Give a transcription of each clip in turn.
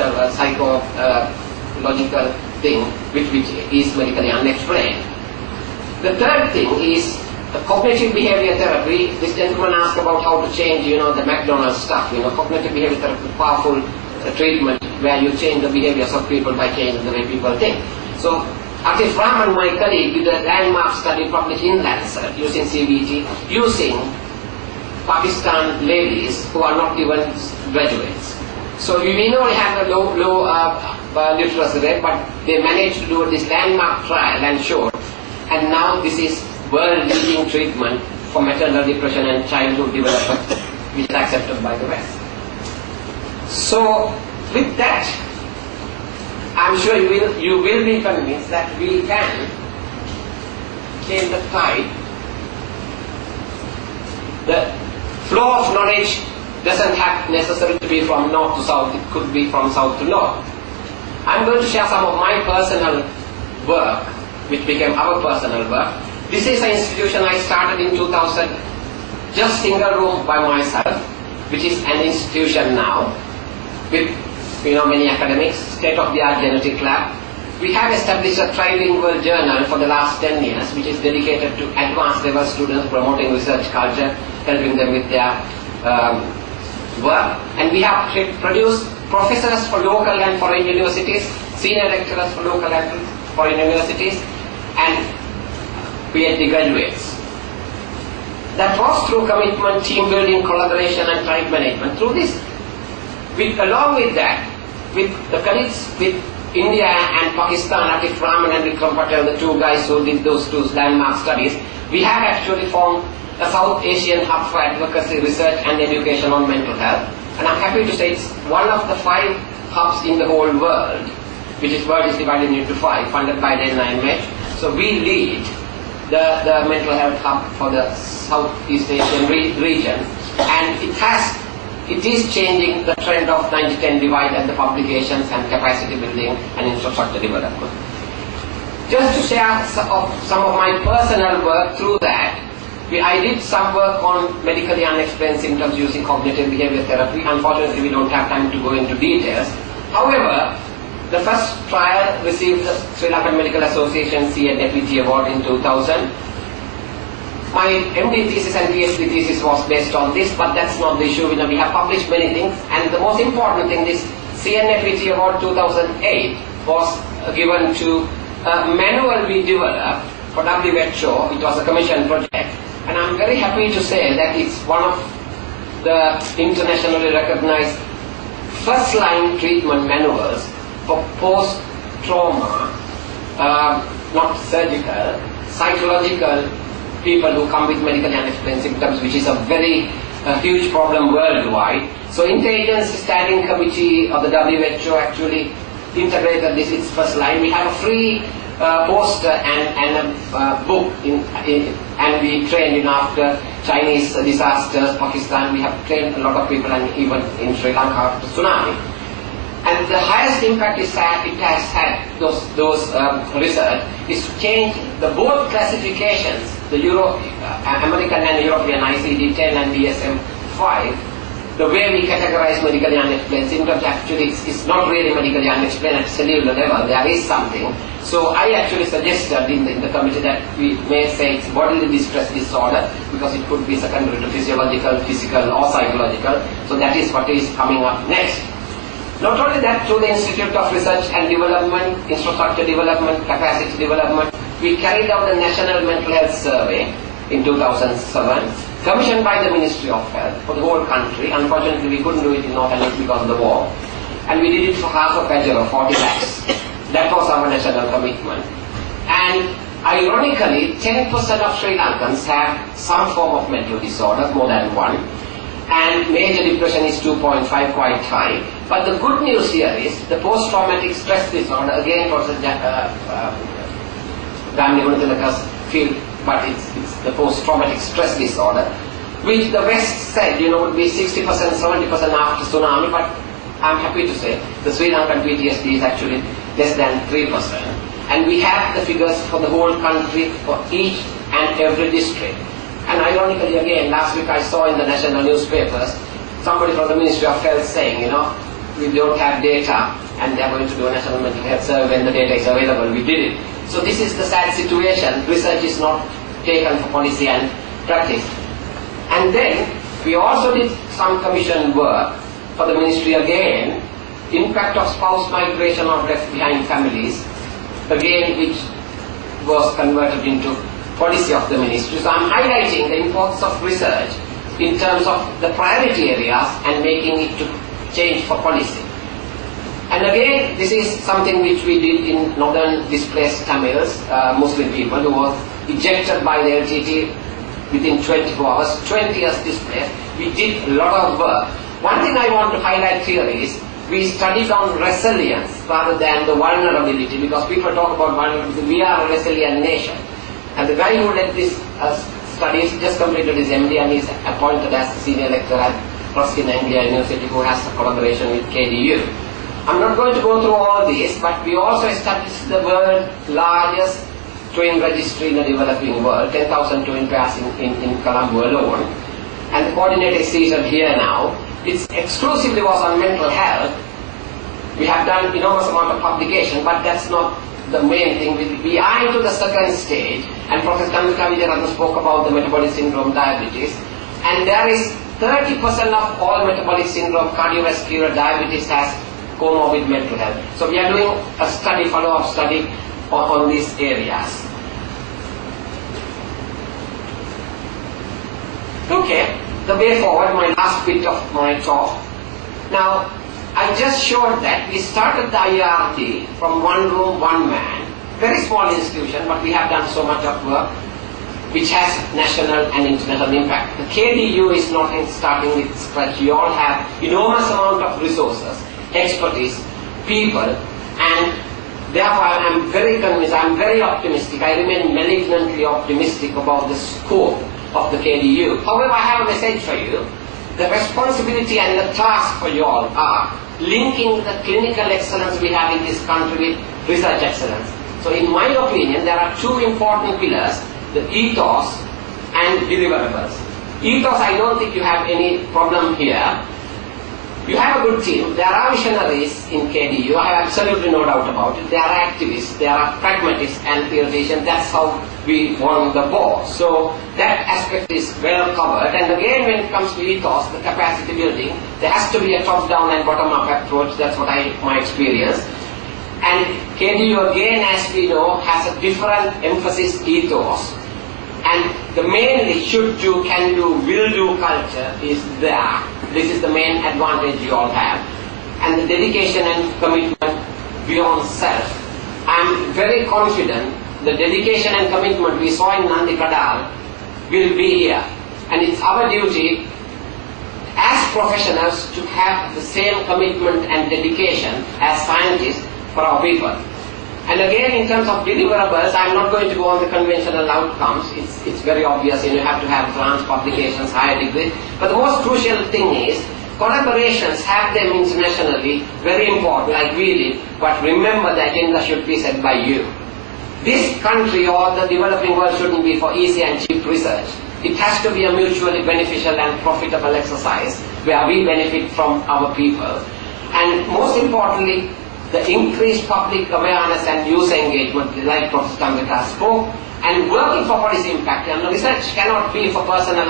social, psychological thing which is medically unexplained. The third thing is the cognitive behavior therapy. This gentleman asked about how to change, the McDonald's stuff. Cognitive behavior therapy, powerful treatment where you change the behaviors of people by changing the way people think. So, Athula and my colleague did a landmark study published in Lancet using CBT, using Pakistan ladies who are not even graduates. So we may not have a low literacy rate, but they managed to do this landmark trial and showed. And now this is world-leading treatment for maternal depression and childhood development, which is accepted by the West. So with that, I'm sure you will be convinced that we can change the tide. The flow of knowledge doesn't have necessarily to be from north to south, it could be from south to north. I'm going to share some of my personal work, which became our personal work. This is an institution I started in 2000, just single room by myself, which is an institution now, with many academics, state-of-the-art genetic lab. We have established a trilingual journal for the last 10 years, which is dedicated to advanced level students, promoting research culture, helping them with their work. And we have produced professors for local and foreign universities, senior lecturers for local and foreign universities, and PhD graduates. That was through commitment, team building, collaboration, and time management. Through this, along with that, with the colleagues with India and Pakistan, Atif Rahman and Vikram Patel, the two guys who did those two landmark studies, we have actually formed a South Asian hub for advocacy, research and education on mental health. And I'm happy to say it's one of the 5 hubs in the whole world, which is world is divided into 5, funded by DENA and MED. So we lead the mental health hub for the Southeast Asian region, and it is changing the trend of 90-10 divide and the publications and capacity building and infrastructure development. Just to share some of my personal work through that, I did some work on medically unexplained symptoms using cognitive behavior therapy. Unfortunately, we don't have time to go into details. However, the first trial received the Sri Lankan Medical Association CNFET award in 2000. My MD thesis and PhD thesis was based on this, but that's not the issue. We have published many things, and the most important thing, this CNFET award 2008 was given to a manual we developed for WHO. It was a commission project, and I'm very happy to say that it's one of the internationally recognized first-line treatment manuals for post-trauma, not surgical, psychological people who come with medically unexplained symptoms, which is a very huge problem worldwide. So Interagency Standing Committee of the WHO actually integrated this its first line. We have a free poster and a book, and we trained after Chinese disasters, Pakistan. We have trained a lot of people, and even in Sri Lanka after tsunami. And the highest impact it has had, those research, is to change the both classifications, the American and European ICD-10 and DSM-5. The way we categorize medically unexplained symptoms actually is not really medically unexplained at cellular level. There is something. So I actually suggested in the committee that we may say it's bodily distress disorder, because it could be secondary to physiological, physical or psychological. So that is what is coming up next. Not only that, through the Institute of Research and Development, Infrastructure Development, Capacity Development, we carried out the National Mental Health Survey in 2007, commissioned by the Ministry of Health for the whole country. Unfortunately, we couldn't do it in North East because of the war. And we did it for half a Pajero, 40 lakhs. That was our national commitment. And ironically, 10% of Sri Lankans have some form of mental disorder, more than one. And major depression is 2.5, quite high. But the good news here is the post-traumatic stress disorder, again for the field, but it's the post-traumatic stress disorder, which the West said, would be 60%, 70% after tsunami, but I'm happy to say the Sri Lankan PTSD is actually less than 3%. And we have the figures for the whole country for each and every district. And ironically, again, last week I saw in the national newspapers somebody from the Ministry of Health saying, we don't have data, and they are going to do a national mental health survey when the data is available. We did it. So this is the sad situation. Research is not taken for policy and practice. And then we also did some commission work for the ministry again, impact of spouse migration of left behind families, again which was converted into policy of the ministry. So I'm highlighting the importance of research in terms of the priority areas and making it to change for policy. And again, this is something which we did in northern displaced Tamils, Muslim people who were ejected by the LTT within 24 hours, 20 years displaced. We did a lot of work. One thing I want to highlight here is we studied on resilience rather than the vulnerability, because people talk about vulnerability. We are a resilient nation. And the guy who led this studies just completed his MD and is appointed as the senior lecturer at Prof in Anglia University, who has a collaboration with KDU. I'm not going to go through all this, but we also established the world's largest twin registry in the developing world, 10,000 twin pairs in Colombo alone. And the coordinator is seated here now. It exclusively was on mental health. We have done enormous amount of publication, but that's not the main thing. We are into the second stage, and Professor Kamika Vijayaratne spoke about the metabolic syndrome diabetes, and there is 30% of all metabolic syndrome cardiovascular diabetes has comorbid mental health. So we are doing a study, follow-up study on these areas. Okay, the way forward, my last bit of my talk. Now, I just showed that we started the IRD from one room, one man, very small institution, but we have done so much of work which has national and international impact. The KDU is not starting with scratch. You all have enormous amount of resources, expertise, people, and therefore I am very convinced, I am very optimistic, I remain malignantly optimistic about the scope of the KDU. However, I have a message for you. The responsibility and the task for you all are linking the clinical excellence we have in this country with research excellence. So in my opinion, there are two important pillars, the ethos and deliverables. Ethos, I don't think you have any problem here. You have a good team. There are visionaries in KDU. I have absolutely no doubt about it. There are activists, there are pragmatists and theoreticians. That's how we won the war. So that aspect is well covered. And again, when it comes to ethos, the capacity building, there has to be a top-down and bottom-up approach. That's what my experience. And KDU, again, as we know, has a different emphasis ethos. And the mainly should do, can do, will do culture is there. This is the main advantage you all have. And the dedication and commitment beyond self. I'm very confident the dedication and commitment we saw in Nandi Kadal will be here. And it's our duty as professionals to have the same commitment and dedication as scientists for our people. And again, in terms of deliverables, I'm not going to go on the conventional outcomes. It's very obvious, you have to have grants, publications, higher degrees. But the most crucial thing is, collaborations, have them internationally, very important, like we did. But remember, the agenda should be set by you. This country or the developing world shouldn't be for easy and cheap research. It has to be a mutually beneficial and profitable exercise where we benefit from our people. And most importantly, the increased public awareness and user engagement, like Professor Kamika spoke, and working for policy impact. And research cannot be for personal,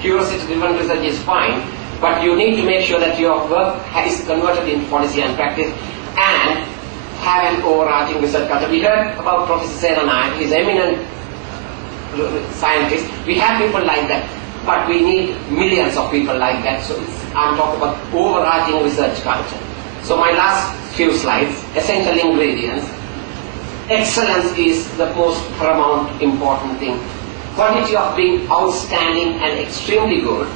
curiosity-driven research is fine, but you need to make sure that your work is converted into policy and practice, and have an overarching research culture. We heard about Professor Seranayake, he's eminent scientist. We have people like that, but we need millions of people like that. So I'm talking about overarching research culture. So my last few slides, essential ingredients. Excellence is the most paramount important thing. Quality of being outstanding and extremely good.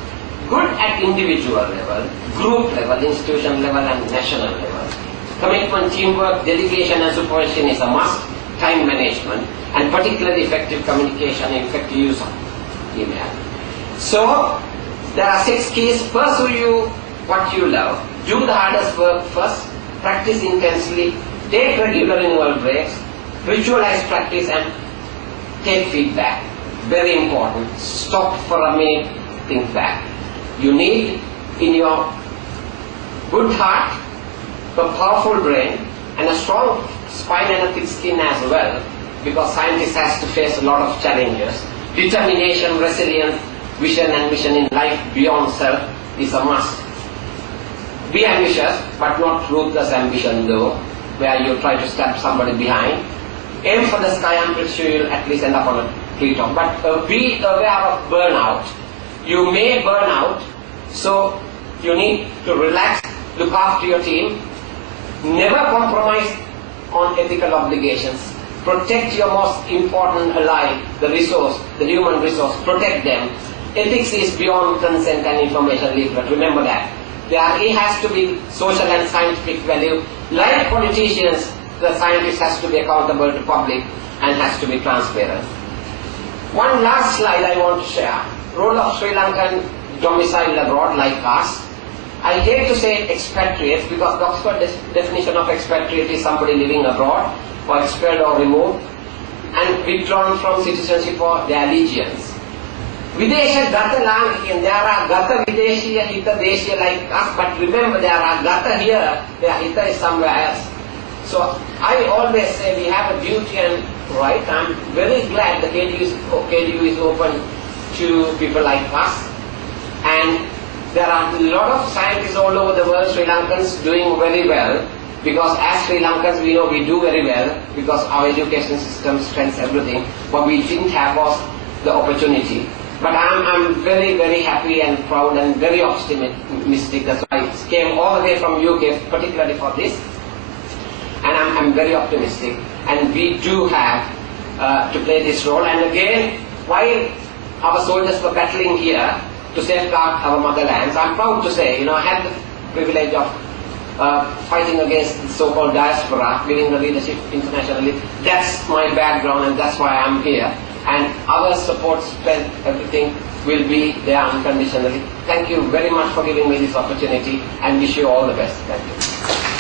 Good at individual level, group level, institution level and national level. Commitment, teamwork, dedication and supervision is a must. Time management and particularly effective communication and effective use of email. So there are 6 keys. Pursue what you love. Do the hardest work first. Practice intensely. Take regular renewal breaks. Ritualize practice and take feedback. Very important. Stop for a minute, think back. You need in your good heart a powerful brain, and a strong spine and a thick skin as well, because scientists has to face a lot of challenges. Determination, resilience, vision and mission in life beyond self is a must. Be ambitious, but not ruthless ambition though, where you try to stab somebody behind. Aim for the sky, I'm pretty sure you'll at least end up on a treetop. But be aware of burnout. You may burn out, so you need to relax, look after your team. Never compromise on ethical obligations. Protect your most important ally, the resource, the human resource. Protect them. Ethics is beyond consent and information leaflet. Remember that. It has to be social and scientific value. Like politicians, the scientist has to be accountable to public and has to be transparent. One last slide I want to share. Role of Sri Lankan domiciled abroad like us. I hate to say expatriates because the Oxford definition of expatriate is somebody living abroad or expelled or removed and withdrawn from citizenship or their allegiance. Videsha Gata Lankian, there are Gata Videshiya, Hita Deshiya like us, but remember there are Gata here, their Hita is somewhere else. So I always say we have a duty and right. I'm very glad the KDU is open to people like us. And there are a lot of scientists all over the world, Sri Lankans, doing very well. Because as Sri Lankans, we know we do very well because our education system strengthens everything. What we didn't have was the opportunity. But I'm very, very happy and proud and very optimistic. That's why I came all the way from UK, particularly for this. And I'm very optimistic. And we do have to play this role. And again, while our soldiers were battling here to safeguard our motherlands, I'm proud to say, I had the privilege of fighting against the so-called diaspora, giving the leadership internationally. That's my background and that's why I'm here. And our support, strength, everything will be there unconditionally. Thank you very much for giving me this opportunity and wish you all the best. Thank you.